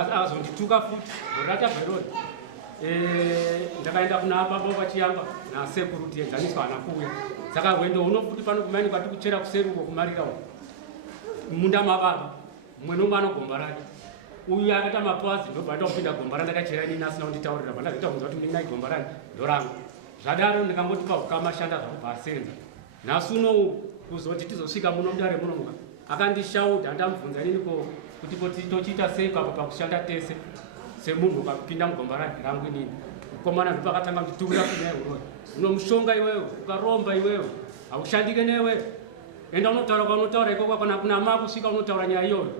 akazondituka futi ratabveroni ndakaenda kuna baba vachiyamba nasekuru tiedzaniswa hana kuuya saka wendo uno futi pano kumaini kwati kuchera kuseri uko kumarira uko munda mababa mumwe nomwana gomba rake uyu akaita mapazi ndobva kupinda gomba randakachera inini asina kunditaurira pandakaita kunza kuti ndinai gomba rake ndorangu zvadaro ndikangoti pakukamashanda zvakubva asenza nhasi unou kuzoti tizosvika muno mudare munomuka akandishauda ndamubvunza inini kuti tochiita sei papa pakushanda tese semunhu ukapinda mugomba rake rangu inini mukomana ndopakatanga kutiturira kuna iwewe unomushonga iwewe ukaromba iwewe haushandike newewe enda unotaura kwaunotaura ikoko kana kuna ma kusvika unotaura nyaya iyoyo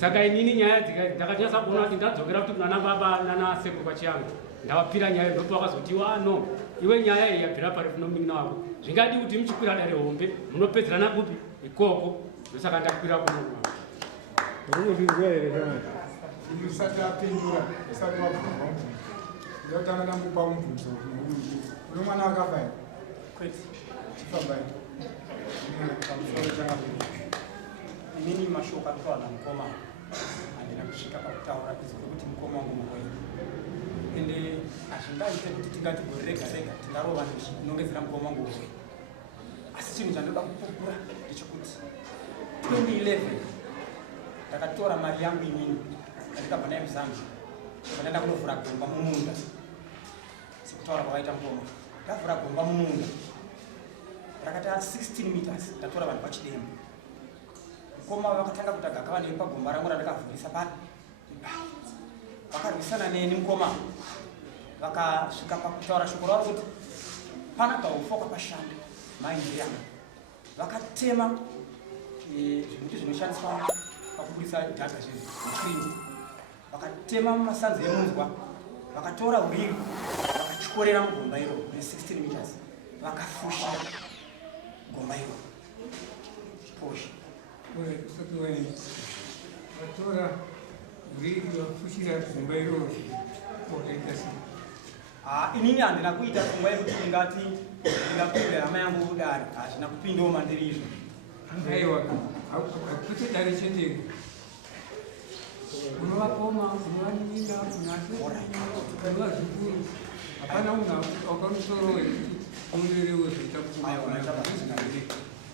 saka inini nyaya ndakanyasa kuona kuti ndadzokera kuti kuna nababa nanasekuru kwachiyanga ndavapira nyaya ndoto vakazoti no iwe nyaya iyi yabvira pari kunomina wako zvingadi kuti muchikwira dare hombe munopedzerana kupi ikoko ndosaka ndakwira kuno Urikuzvizwa here chama? Usati apindura, usati wabvunza ndotanga ndamupa mubvunzo uno mwana akafa here? Kwete. Chifambai. Pamusoro chakapinda. Inini mashoko arikutaura namukoma handina kusvika pakutaura izvo kuti mukoma wangu mukwai ende hazvingaite kuti tingati gore rega rega tingarova ndinongedzera mukoma wangu mukwai asi chinhu chandoda kupupura ndechekuti 2011 ndakatora mari yangu inini ndandikabva nayo muzambia ndaenda kunovhura gomba mumunda sekutaura kwakaita mukoma ndavhura gomba mumunda rakata 16 meters ndatora vanhu vachidemba mukoma vakatanga kuti agakava nei pagomba rangu randakavhurisa pano vakarwisana neni mukoma vakasvika pakutaura shoko ravo kuti pana kaufoka pashanda maindeyanga vakatema zvimuti zvinoshandiswa pakuburisa dhaga zvezvikrimi vakatema masanzi emunzwa vakatora uriri vakatyorera mugomba iro ne16 meters vakafusha gomba iro posha Vatora uriri vafushira gomba iroro wakaita sei? Inini handina kuita pfungwa yekuti ndingapinda hama yangu dare hazvina kupindawo mandiri izvo. Aiwa, kwete dare chete unovakoma unovaninda unova zvikuru hapana munhu wakamusoro wekuti unorerewo zvoita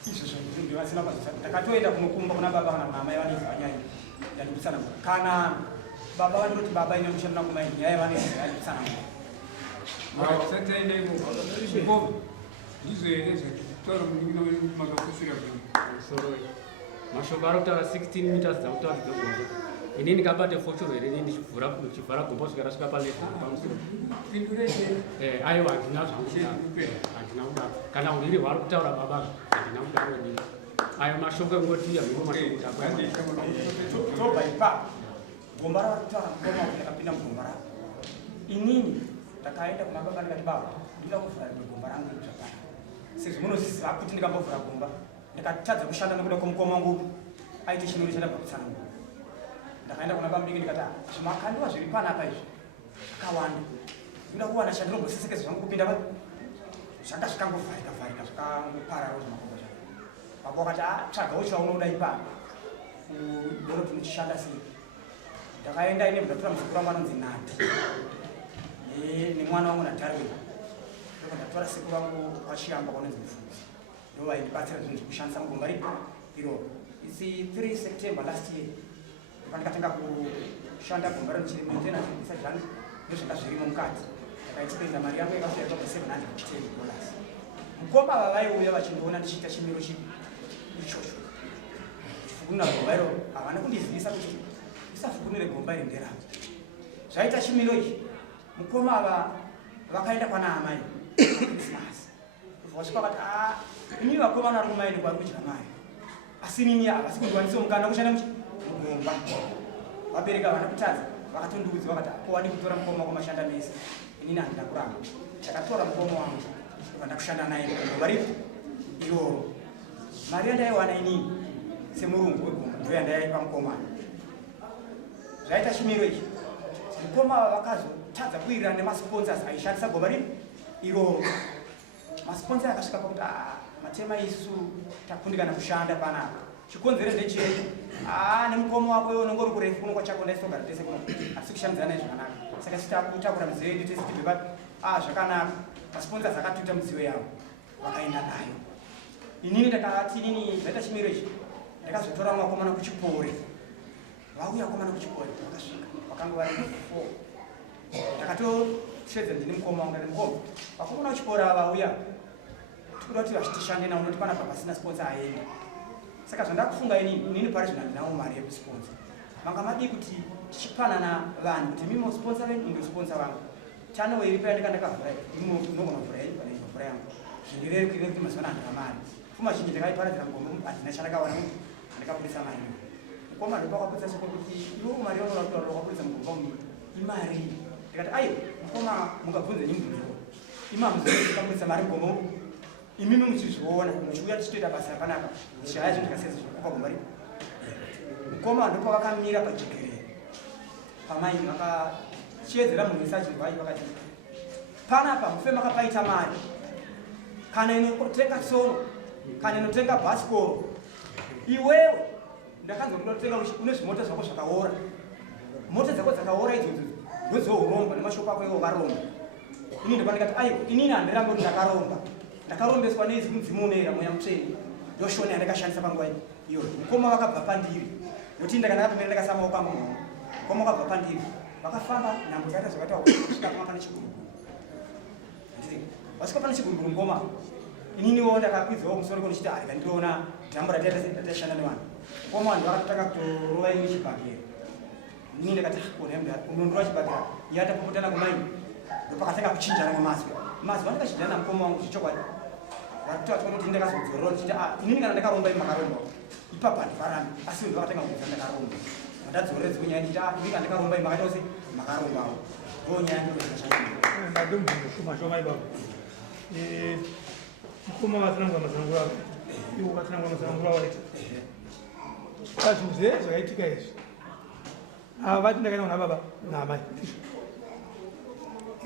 izvozvo ndivasina pazvisa ndakatoenda kunokumba kuna baba kana kuna mai vanezvanyaya yandibvisana kana baba vanoti baba ine mushando nangu mai nyaya vanezvayandibvisana sataenda iko ndizvo here zvataura makafushira soro mashoko ari kutaura 16 meters dzakutaura dzegomba inini ndikabate fochoro here inini ndichivhara gomba kusvika rasvika palevel pamusoro aiwa handina handina kudaro kana uriri hwari kutaura baba handina kudaro inini ayo mashoko engoti amino mashoko tobva ipapo gomba ravari kutaura mukoma kuti ndakapinda mugomba ravo inini ndakaenda kuna baba ndikati baba ndida kuvhura rimwe gomba rangu zvakanaka sezvo munoziva kuti ndikambovhura gomba ndikatadza kushanda nekuda kwomukoma wangu aite chinori chandabva kutsanangura ndakaenda kuna baba ndiki ndikati zvimakandiwa zviri panapa izvi zvakawanda ndinoda kuwana chandinogosisekeza zvangu kupinda pa zvanga zvikangovharika vharika zvikangopararo zvimakomba zvangu baba wakati tsvagawo chaunoda ipapo uone kuti unochishanda sei ndakaenda ine ndatora muzukuru wangu anonzi Nati nemwana wangu naDarwin ndoka ndatora sekuru wangu kwachiyamba kwanonzi Mufudzi ndovaindibatsira zvinhu zvekushandisa mugomba iro isi 3 September last year pandikatanga kushanda gomba rino chiri maintenance kuisa zvangu nezvanga zvirimo mukati ndakaitipinda mari yangu yakasvika pa $710. mukoma vavaiuya vachindiona ndichiita chimiro ichocho chifukunira gomba iro havana kundizivisa kuti isafukunire gomba iri nderavo zvaita chimiro ichi mukoma ava vakaenda kwana amai Christmas vasvika vakati inini vakomana vari kumaini kwari kudya mari asi inini havasi kundiwanisawo mukana kushanda mugomba vabereka havana kutadza vakatondiudza vakati kowadi kutora mukoma kwamashanda mese inini handina kuramba ndakatora mukoma wangu vandakushanda naye mugomba riri iroro mari yandaiwana inini semurungu wegomba ndo yandaipa mukomana zvaita chimiro ichi mukoma vakazotadza kuwirirana nemasponsors aishandisa gomba riri iroro masponsor akasvika pakuti matema isu takundikana kushanda panapa chikonzero ndechei nemukoma wako iwe unongori kurefu kuno kwachako ndaisogara tese kuno asi kushambidzana zvakanaka saka sitakutakura midziyo yedu tese tibve zvakanaka masponsa zakatuita midziyo yavo vakaenda nayo inini ndakati inini zvaita chimiro ichi ndakazotora mwakomana kuchipore vauya komana kuchipore vakasvika vakanga vari 4 ndakatosvedza ndine mukoma wangu mukoma vakomana kuchipore vauya tikuda kuti vachitishande navo noti panapa pasina sponsa aenda saka zvandakufunga inini pari zvino handinawo mari yekusponsa manga madi kuti tichipanana vanhu kuti mimi sponsa venyu indi sponsa vangu chano iri paya ndakavhura unogona kuvhura yenyu kana inovhura yangu zvindirerukire kuti mazuva handina mari pfuma zhinji ndakaiparadzira ngombo handina chandakawana ndakabudisa mari mukoma ndopakaputsa soko kuti iwo mari yaunolakutora wakaputsa mugomba imari ndikati aiwa mukoma mungabvunze nyimbudzo imamuzikabudisa mari mugomba imimi muchizviona muchiuya tichitoita basa rakanaka chaya zvindikaseza zvekupa gombari mukoma ndopavakamira pajekerere pamai vakachiedzera munhu isachirwai vakati panapa mufe makapaita mari kana inotenga tsono kana inotenga bhasikoro iwewe ndakanzwa kuda kutenga une zvimota zvako zvakaora mota dzako dzakaora idzodzo ndozouromba nemashopu ako iwo varomba ini ndopa ndikati aiwa inini handirambo kuti ndakarombeswa neizi mudzimu unoera mweya mutsveni ndoshoni yandakashandisa panguva iyo mukoma vakabva pandiri nokuti ndakandakapemera ndakasa maoko angu mumwe mukoma vakabva pandiri vakafamba nhambo dzakaita zvakaita kusvika pamapana chiguruguru vasvika pana chiguruguru mukoma ininiwo ndakakwidzawo musoro konochiti ari kandiona dhambo ratashanda nevanhu mukoma vanhu vakatotanga kutorova ini chibhagera inini ndakati unondorova chibhagera yatapopotana kumaini ndopakatanga kuchinjana mazwi vandakachinjana namukoma wangu zvichokwadi vatotati kuti ndakazodzorora ndichiti inini kana ndakaromba imi makaromba ipapo handifarami asi vanhu vakatanga kuudza ndakaromba vandadzorere dzimwe nyaya ndichiti inini kana ndakaromba imi makaita se makarombawo ndo nyaya ndoashoma ipapo mukoma vatinangwa mazangu avo iwo vatinangwa mazangu avo aita kazvimwe zvakaitika izvi ava vati ndakaenda kuna baba naamai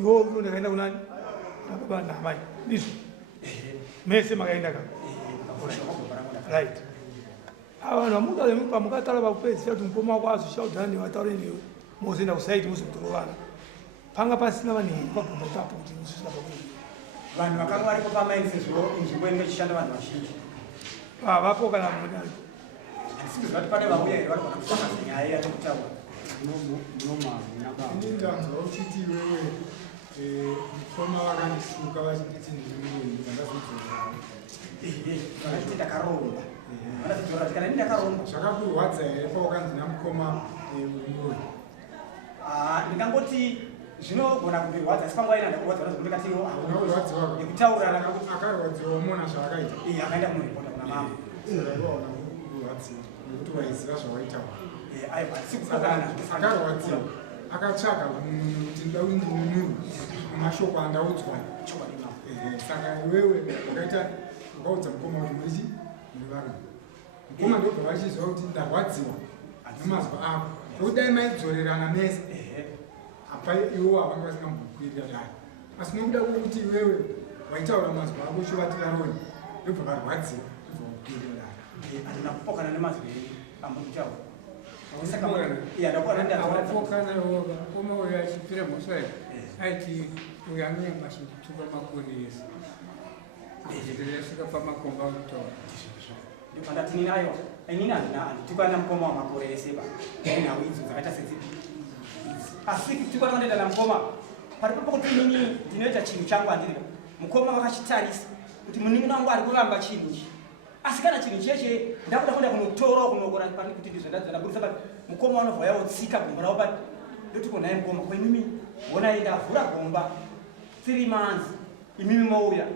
iwo uno ndakaenda kunani nababa naamai ndizvo mese makaenda ka right ava vanhu vamudaemupa mukataura pakupedzisira kuti mukoma wako azvishaudhana nevataure newe mozoenda kusaiti muzotorovana panga pasina vanhu pagomba ipapo kuti musvika pakui vanhu vakanga varipo pamaini sezvo inzvimbo inenge ichishanda vanhu vazhinji vapo kana mudari handisikuziva kuti pane vauya here vari kuona kusakaza nyaya yatokutaura indanzwa uchiti iwewe mukoma vakandishuka vachititi ndirimuini vandazvidzorati ndakaromba vandazidzorati kana ini ndakaromba zvakakurwadza here pawakanzi namukoma urimuroi ndingangoti zvinogona kundirwadza asi panguva ina ndakurwadza vanazondikatiwo unakurwadziwa nekutaura akarwadziwa mona zvakaita akaenda kunoripota kuna mama sakawaona kurwadziwa nekuti waiziva zvavaitawa akarwadziwa akatsvaga kuti ndaundinunuru mumashoko andaudzwa saka iwewe wakaita ukaudza mukoma kuti muichi muri varume mukoma ndobva vachiziva kuti ndarwadziwa nemazwa ako nokuti dai maidzorerana mese apa iwo havanga vasingambokwirira dai asi nokuda kwekuti iwewe waitaura mazwa ako uchivatira roni ndobva varwadziwa ndobva vakwirira dai handina kupokana nemazwi ambokutaura avapokana mukoma uyo achipira mhosva aiti uyo anonyamba achitupa makoni ese asvika pamakomba kutaura ndipandati nini aiwa inini handituka namukoma wamakore ese nhau idzo dzakaita sedzipi asi kutuka kandaenda namukoma paripo kuti inini ndinoita chinhu changu handiripa mukoma vakachitarisa kuti muningi wangu ari kuramba chinhu asi kana chinhu cheche ndakuda kuenda kunotorawo kunogona pani kuti ndizvandadzanaburisa pati mukoma wanobva yawotsika gomba ravo pati ndoti konai mukoma kwenimi honai ndavhura gomba 3 months imimi mauya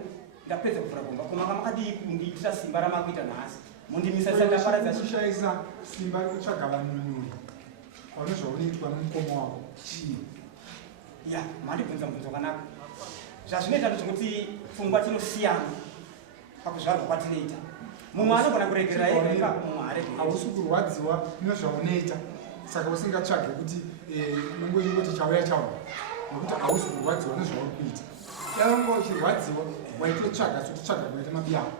ndapedza kuvhura gomba koma kamakadii kundiitira simba ramakuita nhasi mundimisa sandaparadzikushaisa simba rekutsvaga vanunuri vanozvaunoitwa nomukoma wako chii ya mandibvunza mubvunzo kanaka zvazvinoita ndezvekuti pfungwa tinosiyana pakuzvarwa kwatinoita mumwe anogona kuregerera ega mumwe haregereri hausi kurwadziwa nezvaunoita saka usingatsvage kuti nongoti chauya chauya nokuti hausi kurwadziwa nezvauri kuita yavanga uchirwadziwa waitotsvaga sototsvaga kunoita mabiyavo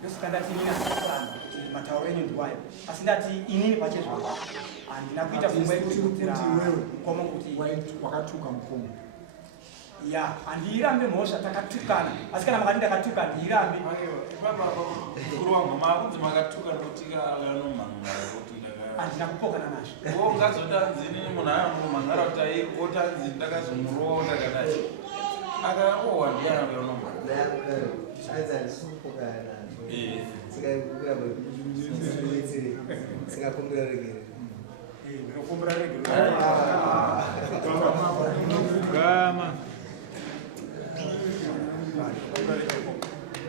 ndosikandati nini asakana kuti matauro enyu ndiwayo asi ndati inini pachezvo handina kuita pfungwa yekukudzira mukoma kuti wakatuka mukoma ya handiirambe mhosva takatukana asi kana makati ndakatuka ndiirambe mukuru wangu makunzi makatuka nokuti akanomangara kuti handina kupokana nazvo ungazotanzi inini munhu anomangara kuti aikotanzi ndakazomurota kadachi akaohwa ndiyanomangara singakumbira regere ndinokumbira regere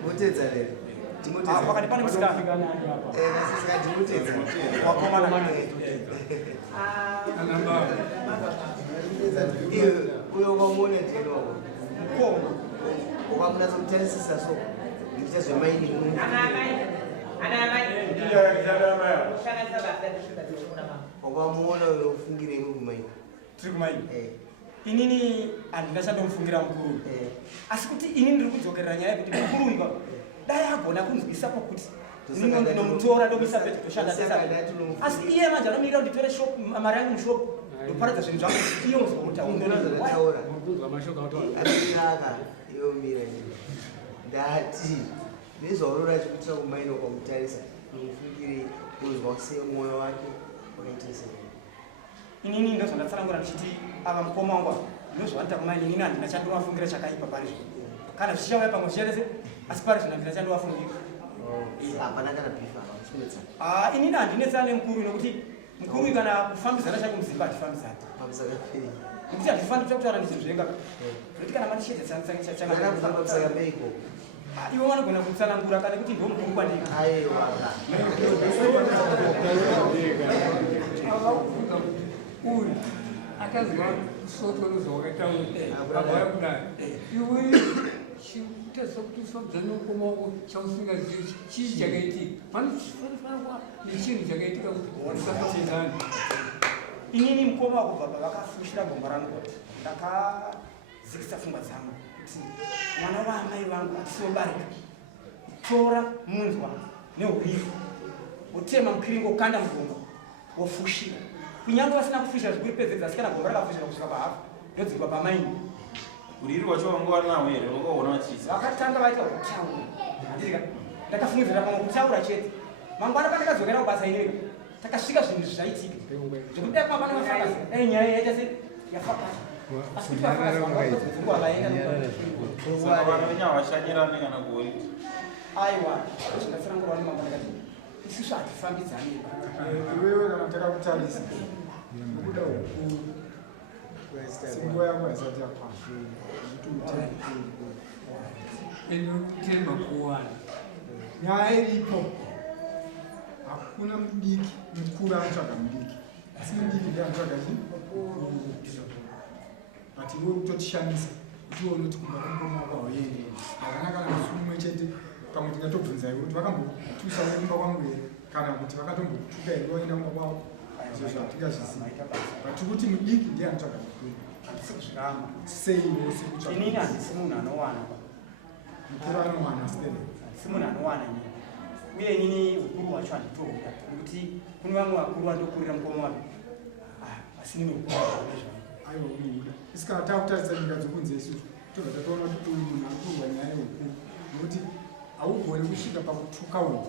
mutedza lero pakati pane musikana ndimutedza wakomana uyo ukamuona ndinowo mukoma ukamunatsa kutarisisa so ndikuita zvemaini ukamuona uyo ufungire kumaini tiri kumaini inini handina chandomufungira mukuru asi kuti inini ndiri kudzokerera nyaya yekuti mukuru uyu dai agona kunzwisapo kuti nino ndinomutora ndomisa beti toshanda asi iye manje anomirira nditore mari yangu mushopu ndoparadza zvinhu zvangu iye unozomutaura aaka yomira ndati nezvaurora chikuitira kumaini ukamutarisa nomufungire kuzwa sei mwoyo wake wakaita sei inini ndozvandatsanangura ndichiti ava mukoma wangu ndozvavanoita kumaini inini handina chandovafungira chakaipa pari zvino kana zvichauya pamwe zvicherese asi pari zvino handina chandovafungira hapana kana bhifa apamuswetsana inini handinetsana nemukuru nokuti mukuru kana kufambidzana chake muzimba hatifambidzani pamisakapei nokuti handifani kutaura ndizvozvenga nokuti kana mandishedzesanachakambeiko ivo vanogona kutsanangura kana kuti ndo mukuru kwandiri aiwa uyu akazwa sotoruzo wakataura kudai iwe chitesa kuti usabdzana mukoma wako chausingazivi chii chakaitika panofanira kuva nechinhu chakaitika kuti usasatedzana inini mukoma wako baba vakafushira gomba rangu ndakazikisa pfungwa dzangu kuti mwana waamai vangu atisiwobarika tora munzwa neurifu wotema mukiringo wokanda mugomba wofushira kunyange vasina kufushira zvikuri pedzedza asi kana gomba rakafushira kusvika pahafu ndodzikwa pamaini uriri wacho wanga wanawo here wakaona wachisa vakatanga vaita kutaura handirika ndakafungidzira pamwe kutaura chete mangwana pandakadzokera kubasa inini takasvika zvinhu zvaitika zvekuti dai kwapana mafakasi dai nyaya yaita se yafakasi asi kuti vafakasidzingwa vaenda vana venyavashanyirane kana kuori aiwa zvindatsanangurwa nemangwana kati isusu hatifambidzani iwewe kana takakutarisa nokuda ukuru singuva yako haisati yakwana inotema kuwana nyaya iripo hakuna mudiki mukuru anotsvaga mudiki asi mudiki ndi anotsvaga but iwe kutotishamisa kuti iwe unoti kumba kumukoma wako hauendei hakanaka kana musi mumwe chete pamwe tingatobvunza iwe kuti vakambotusa kumba kwangu here kana kuti vakatombotuka here waenda kumba kwavo izvo zvatingazvizivi but kuti mudiki ndiye anotsvaga mukuru sei wose kutsvaga inini handisi munhu anowana mukuru anowana stele handisi munhu anowana nyini uye inini ukuru hwacho handitohuda nekuti kune vamwe vakuru vandokurira mukoma wavo asi nini ukuru nezvavo aiwa unoda isi kana takutarisa nyika dzokunze isusu tobva tatoona kuti uyu munhu arikurwa nyaya yeukuru nokuti haugoni kusvika pakutuka uyu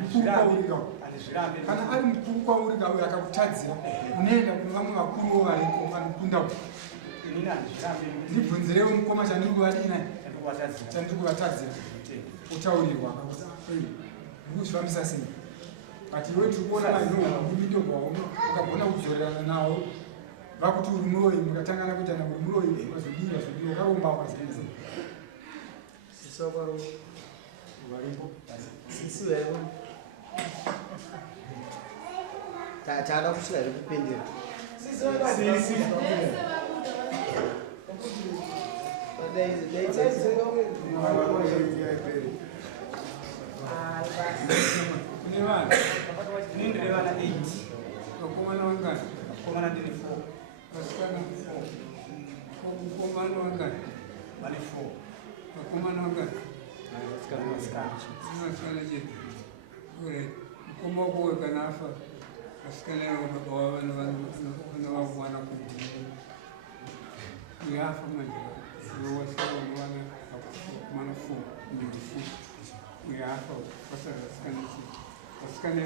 mukuru kwaurikawo handizvirambe kana ari mukuru kwaurika uyu akakutadzira unoenda kune vamwe vakuruwo variko vanokunda uyu inini handizvirambe ndibvunzirewo mukoma chandiri kuvadinai ndikuvatadzira chandiri kuvatadzira utaurirwa ndikuzvifambisa sei but iwe tiri kuona mainohumidogwauno ukagona kudzorerana nawo vakuti uri muroyi mukatangana kuitana uri muroyi vazodii ukaromba kwazenzei sisi wakwaro varipo sisi vaivo taada kusvika rekupendera kune vanhu inini ndine vana 8 vakomana vangani vakomana ndine 4 vasikana mukomana vangani vane 4 vakomana vangani vasikana vasikana chete orit uma kuwe kanafa asikane wanawana kuti uyafa manje uwasana mana fu ndifu uyafa pasara asikane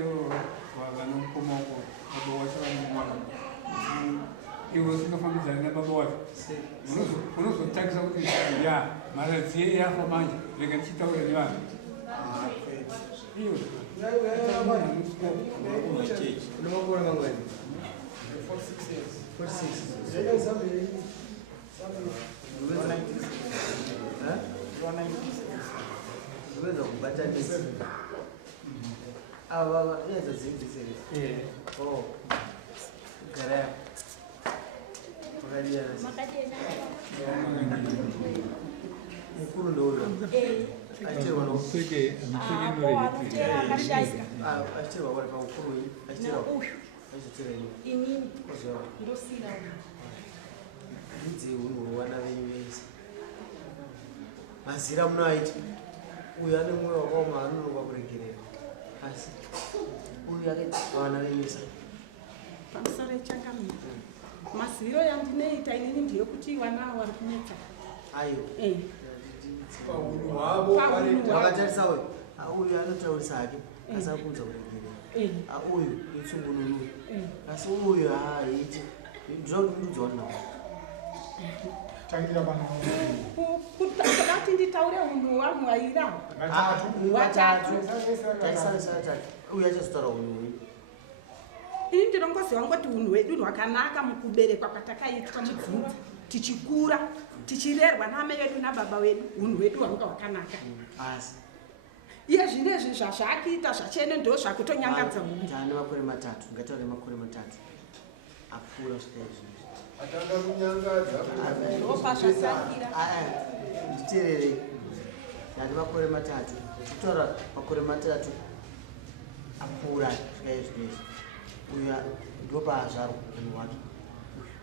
wanokomoko abawasana mwana iwe singafambizana nababa wacho unozotakisa kuti ya mara dziye yafa manje rega ndichitaura nevanhu Unamakura mangwani? 46 years. Uweza kubatanisa. Ava yeza zindisele. Oh. Gara. Ukalia nasi. Mukuru ndo uyo. Achirwa no Mpeke achirwa wale pa ukuru hii. Achirwa. Achirwa hii. Inini Kozo. ndosira Ndidze uno wana venyezi. Mazira munaiti. Uyu ane mwoyo wakaoma anonoka kuregerera. Asi uyu akaita wana venyezi. pamusoro echangamira maziviro yandinoita inini ndeyekuti vana vari kunetsa Ayo. Wakatarisa we. Uyu anotaurisa hake. Asakunza kuregerera. Uyu itsungununu. Asi uyu haiti. Ndizvo ndizvona. tangira bana kuti nditaure unhu wanhu waira Watatu. Taisana. Uyu achazotaura unhu. ini ndinongoziva ngoti unhu hwedu hwakanaka mukuberekwa kwatakaitwa mudzidzi tichikura tichirerwa namai vedu nababa vedu unhu hwedu hwanga hwakanaka Asi. iye zvinezvi zvazvaakuita zvachene ndo zvakutonyangadza munhu Tane makore matatu. Ngataure makore matatu. Apfuura svika izvozvi. atanga kunyangadza ropa zvasakira Nditeerere. Ndati makore matatu. Titora makore matatu. Apfuura svika izvozvi. Uya ndopa azvarwa upenyu hwake.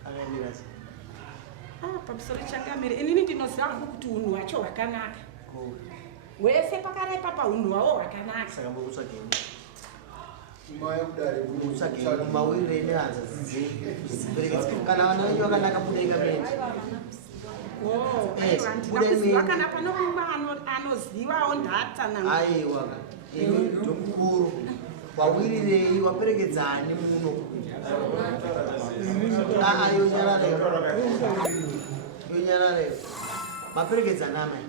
Akamira sei? pamusoro changamire inini ndinoziva hangu kuti unhu hwacho hwakanaka hwese pakarepa paunhu hwavo hwakanaka Saka mutsvagei. maya kudare Mutsvagei mawirire nehanza dzidziberekedzeke. Kana vana venyu vakanaka mudenga mendi. ndinokuziva kana pano mumwe anozivawo ndatana Aiwa. Imi ndimukuru. Wawirirei waperekedzani muno. Yonyarare. Maperekedzana amai.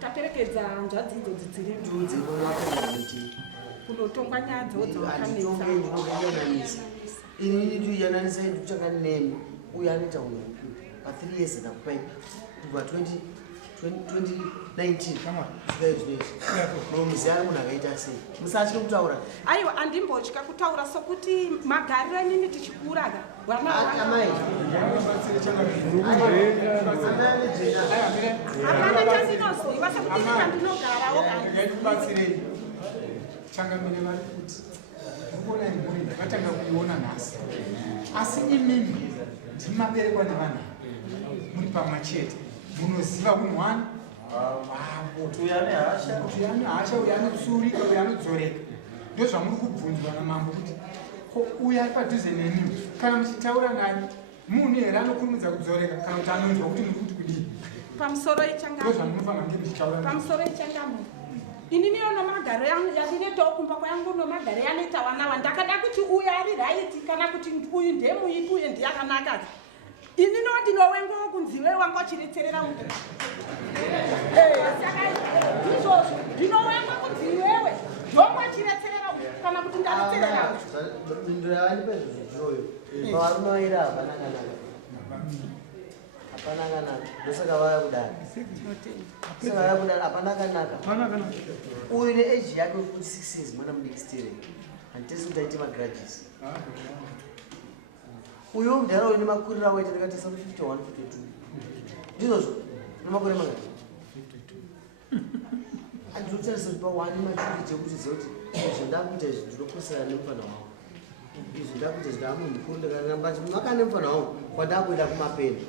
taperekedza hanzvadzi idzodzi dziri Tudze maperekedzani. kunotongwa nyaya dzodzo Anditonge ndinokuyananisa. Ini ndiyananisai ndikuchaka nemi. Uyu anoita uno. Pa 3 years ndakupai. Kubva 2019. Svika izvozvi. Muzi ari munhu akaita sei. Musatye kutaura. aiwa handimbotya kutaura sokuti magariro enini tichikuraga vana Amai. hapana chandinoziva sokuti ini kandinogarawo ndikaikubatsirei changamire vari kuti ndikuona imhuri ndakatanga kuiona nhasi asi imimi ndimaberekwa nevanhu muri pamwe chete munoziva kunhwana Kuti uyane hasha. kuti uyu ane hasha uyu anotsurika uyu anodzoreka ndozvamuri kubvunzwa namambo kuti ko uyu ari padhuze nemi kana muchitaura naye munhu here anokurumidza kudzoreka kana kuti anonzwa kuti muri kuti kudii pamusoro echangamire ndozvamunofanira kunge muchitaura naye pamusoro echangamire inini yo nomagaro yandinetawo kumba kwangu nomagaro yanoita wanawa ndakada kuti uyu ari raiti kana kuti uyu ndemuipi uye ndiyakanaka ini ndinowengawo kunzi wewe wanga uchiretserera munhu saka izvozvo ndinowenga kunzi wewe ndonga uchiretserera munhu kana kuti ndaretserera Mindo yavanipa izvozvo iyoyo. Pavarume vaira hapanakanaka. Hapanakanaka. Ndosaka vaya kudaro. Saka vaya kudaro hapanakanaka. Uyu neage yake kuti 6 years mwana mudikistere. Handitesi kuti aite magrudges. Uyu mudhara uyu nemakuriro awaita ndakatesa kuti 51, 52. Ndizvozvo. Nemakore mangani. Andinotarisa kuti pawane maturity ekuti zoti izvo ndakuita izvi ndinokoserana nemufana wavo. Izvi ndakuita izvi ndamunhu mukuru ndakaramba kuti makane mufana wangu kwandakuenda kumapeni.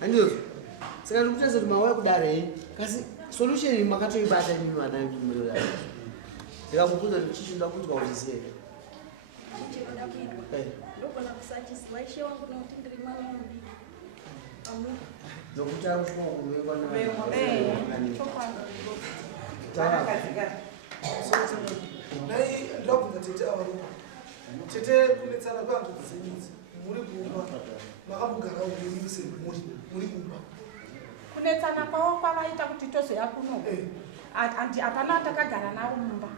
Handizvozvo. Saka ndikutarisa kuti mawaya kudaro hei. Kasi solution makatoibata imi vana vemuriro yavo. Ndikamubvunza kuti chichi ndakuudzwa kuti sei. chinoda kuitwa ndogona kusachisiwa ishe wangu nokuti ndiri mwana womudiki nokuti akusvika kuvekwa nai ndabvunza tete avaruka tete kunetsana kwangu dzenyidzi muri kumba makambogara uimise muri kumba kunetsana kwavo kwavaita kuti tozoya kuno hapana atakagara navo mumba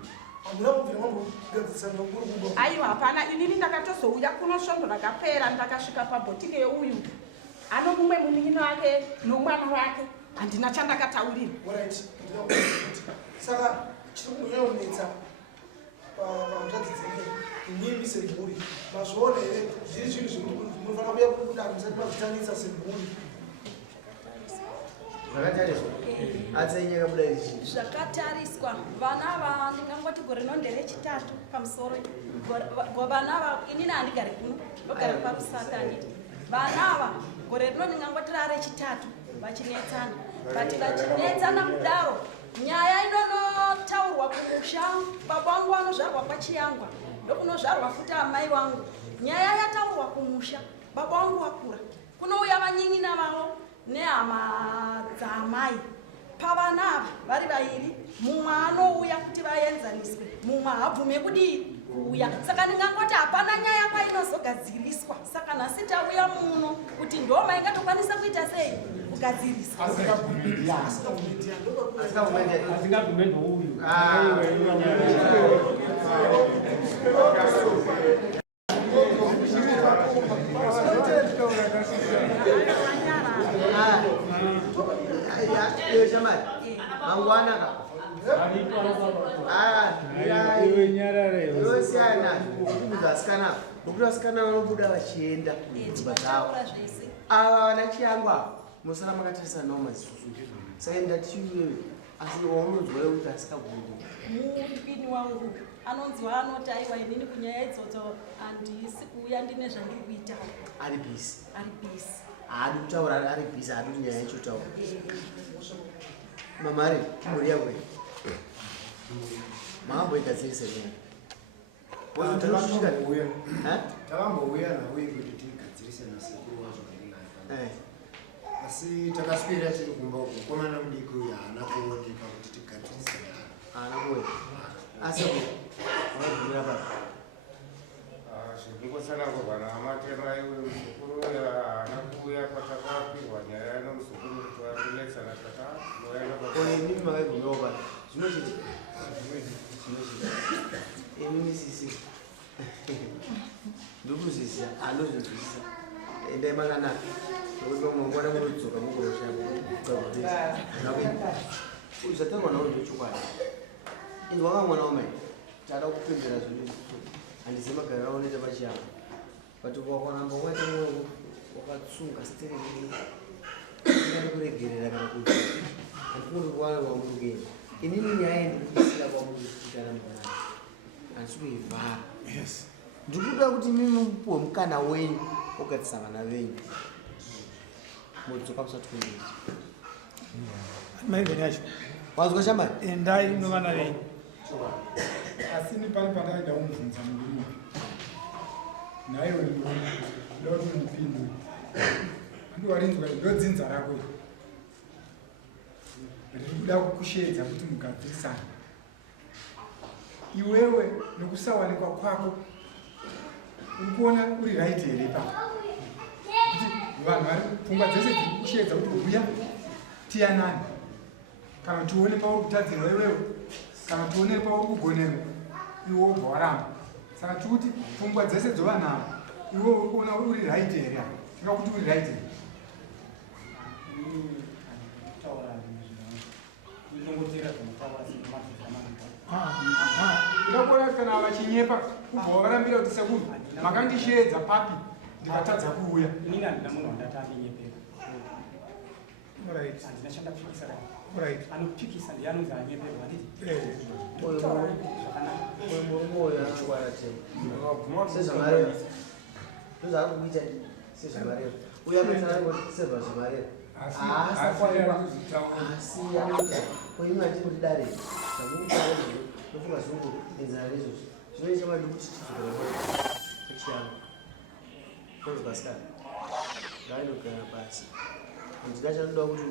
hamuna kubvira mambogadzisana muri kumba aiwa hapana inini ndakatozouya kuno svondo rakapera ndakasvika pabhotike yeuyu ano mumwe munin'ino wake nomwana wake handina chandakataurira saka chiri kunyanyonetsa panzvadzi dzenye nyimbi semhuri mazviona here zviri zvinhu zvekuti munofanira kuya kudaro musati mazvitanisa semhuri zvakatariswa atsenyeka kudai zvakatariswa vana ava ndingangoti gore rino nderechitatu pamusoro vana ava inini handigari kuno ndogara parusaka anditi vana ava gore rino ndingangoti rarechitatu vachinetsana but vachinetsana kudaro nyaya inonotaurwa kumusha baba wangu vanozvarwa kwachiyangwa ndokunozvarwa futi amai vangu nyaya yataurwa kumusha baba wangu vakura kunouya vanyinyina vavo nehama dzaamai pavana ava vari vairi mumwe anouya kuti vaenzaniswe mumwe haabvume kudii kuuya saka ndingangoti hapana nyaya kwainozogadziriswa saka nhasi tauya muno kuti ndoma ingatokwanisa kuita sei kugadziriswa asingagume ndouyu shamari mangwanaka yosiyana kutiudza asikana nokuti vasikana vanobuda vachienda dzimba dzavo ava vana chiyangwa musara makatarisana navo mazisusu saka ndati iwewe asi waunonzwa kuti asikaguni mupini wangu anonzwa anoti aiwa inini kunyaya idzodzo handisi kuuya ndine zvandiri kuita ari bhisi bhisi haadi kutaura ari bhisi haadi kuti nyaya yacho taura mamari mhuri yako makamboigadzirisa takambouya nauye kuti tigadzirise nasekuru wazvakanaka asi takaswera tiri kumba uku komana mudiki uyu haana kuoneka kuti tigadzirise haana kuoneka asi wakagumira papa zvekungotsanangurwa namatema iwe muzukuru haana kuuya patakapirwa nyaya nomuzukuru kuti vakunetsana mimi makaigumirawo papa zvinochitika inini sisi ndikuzvizisa andozvinzwisisa endai makanaka nokuti mangwana munodzoka mugorosha zvatarwa nawo ndochokwadi inzwa ka mwana wamai tada kupembera zvinhu handizivi magariro aonoita pachiyavo but wakanamba waita mwoyo wakatsunga siterei ingani kuregerera kana kuti handikuri kuwana wamurugeni inini nyaya ndikuisira kwamuri kutana mwana handisi kuivhara ndikuda kuti mimi mupuwe mukana wenyu ogadzisa vana venyu mudzoka musati kuendei maenzeni yacho wazwa shambari endai novana venyu asi ni pale pandaida umvunza mulume naiwe ndoti mupindu andiwarinzwa ndodzinza rako riri kuda kukushedza kuti mugadzisana iwewe nokusawanikwa kwako uri kuona uri right here pa kuti vanhu vari pfungwa dzese dziri kushedza kuti uya tiyanani kana tione pauri kutadzirwa iwewe kana tione pauri kugonerwa iwe wobva waramba saka tikuti pfungwa dzese dzovanhavo iwe uri kuona uri right here tikakuti uri right here ndakona kana vachinyepa kubva varambira kuti sekuru makandishedza papi ndikatadza kuuya inini handina munhu wandataninyepera handina chandapikisa anopikisa ndiye anonzi anyeperwa handiti mwoyo achwara sezvamareva ndozvakuita sezvamareva uye anotaangoti sevha zvamareva asi anoita koimati kuti dare zvakukutare nofunga zungu enzara rezvozvo zvinoita madi kuti tizoaa changu kozvasikana ngainogara pasi nzira chanoda kuti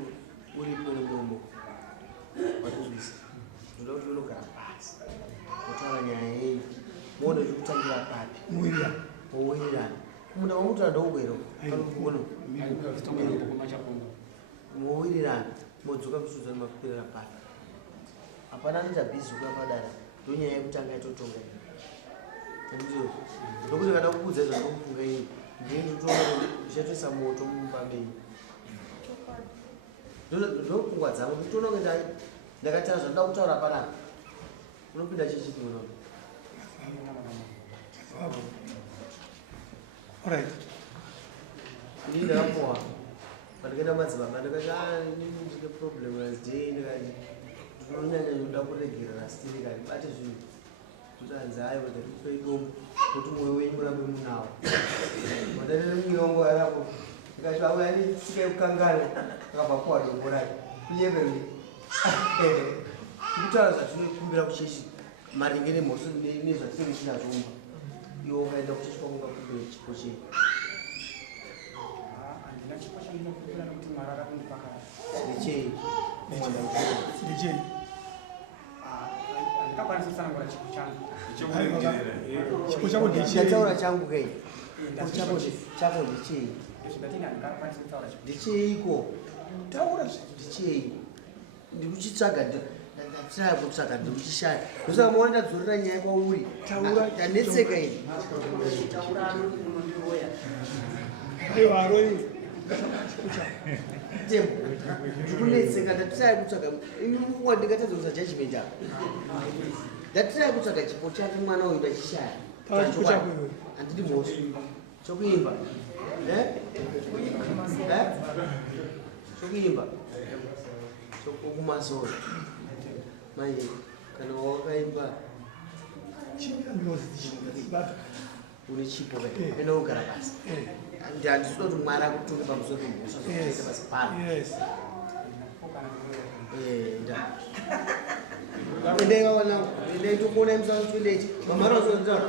uri munomo watozvisa ndoda kuti unogara pasi kutaura nyaya yenyu muone zvekutangira papi muwirirana munda wamutanda ugwero anokuona muwirirana modzoka kusudzana makuperera papi hapana anoita bhizi kuyapadara ndonyaya yekutanga itotonga ndizvo ndokuti kada kukudza izvo ndokufunga ini ndichatoisa moto mumba menyu ndopfungwa dzangu kuti tononge ndakataura zvandoda kutaura panapa unopinda chichipimona ini ndakapuwa pandikaenda madzibaba ndikati ndine problem rasday ndikati ndinonyanya ndoda kuregerera stiri kati bate zvinhu kuti hanzi hayi vatatipe idombo kuti mwoyo wenyu murambe munawo matatete muyongo yarapo ndikati vamwe anitsika yekukangana akabva puwa dombo rake kunyeveri ndikutaura zvatinokumbira kuchechi maringe nemhoso nezvatinenge tinazvomba iwo ukaenda kuchechi kwakunga kumbire chipo chei handina chipo chandinokumbira nokuti mwari akakundipaka ndechei ndechei handikakwanisa kutsanangura chipo changu chipo chako ndataura changu kai chako ndechei zvidatini handikakwanisa kutaura chipo ndecheiko taura ndechei ndiri kuchitsvaga ndataya kutsvaga ndiri kuchishaya ndosaka maona ndadzorera nyaya kwauri ndanetseka ini tembo ndikunetseka ndataya kutsvaga iwa ndingatadzokusa judgment apa ndataya kutsvaga chipo chake mwana uyu ndachishaya handidi mhoso chokuimba chokuimba chokumasoro manje kana wakaimba une chipo enda kugara pasi handisida kuti mwari akutunge pamusoro pemhoso zokuita pasi pano endai vawana endai tokuona imusana tuendechi mamarozoa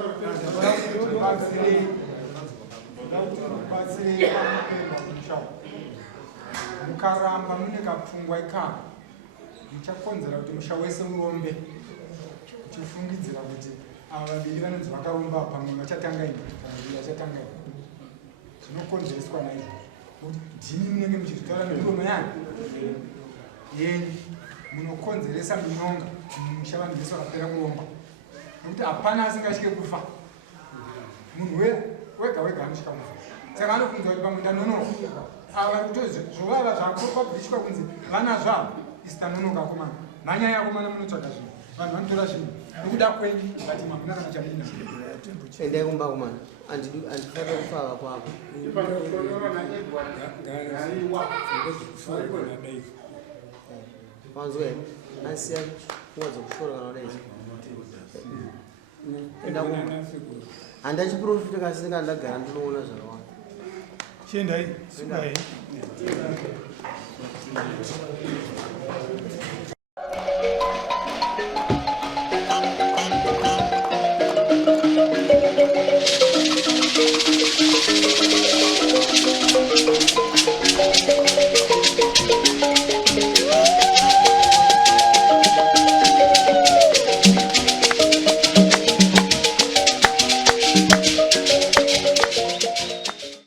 mukaramba mune kapfungwa ikako muchakonzera kuti musha wese urombe uchifungidzira kuti ava vaviri vanonzi vakaromba pamwe vachatanga ini kana viri vachatanga ini zvinokonzereswa naizvo kuti dhini munenge muchizvitaura nemiromo yanyu yenyu munokonzeresa minonga musha vanhu vese vakapera kuromba nekuti hapana asingatye kufa munhu wega wega anosvika kufa saka anofunza kuti pamwe ndanonoka ava kutozvovava zvako pabudishwa kunzi vana zvavo isitanonoka komana mhanya yako mana munotsvaga zvinhu vanhu vanotora zvinhu nokuda kwenyu ngati mamuna kana chamina endai kumba kumana andifada kufava kwako wanzwe asiya pfungwa dzokufora kana kudaizi handachiprofita kasi ndagara ndinoona zvakawanda chiendai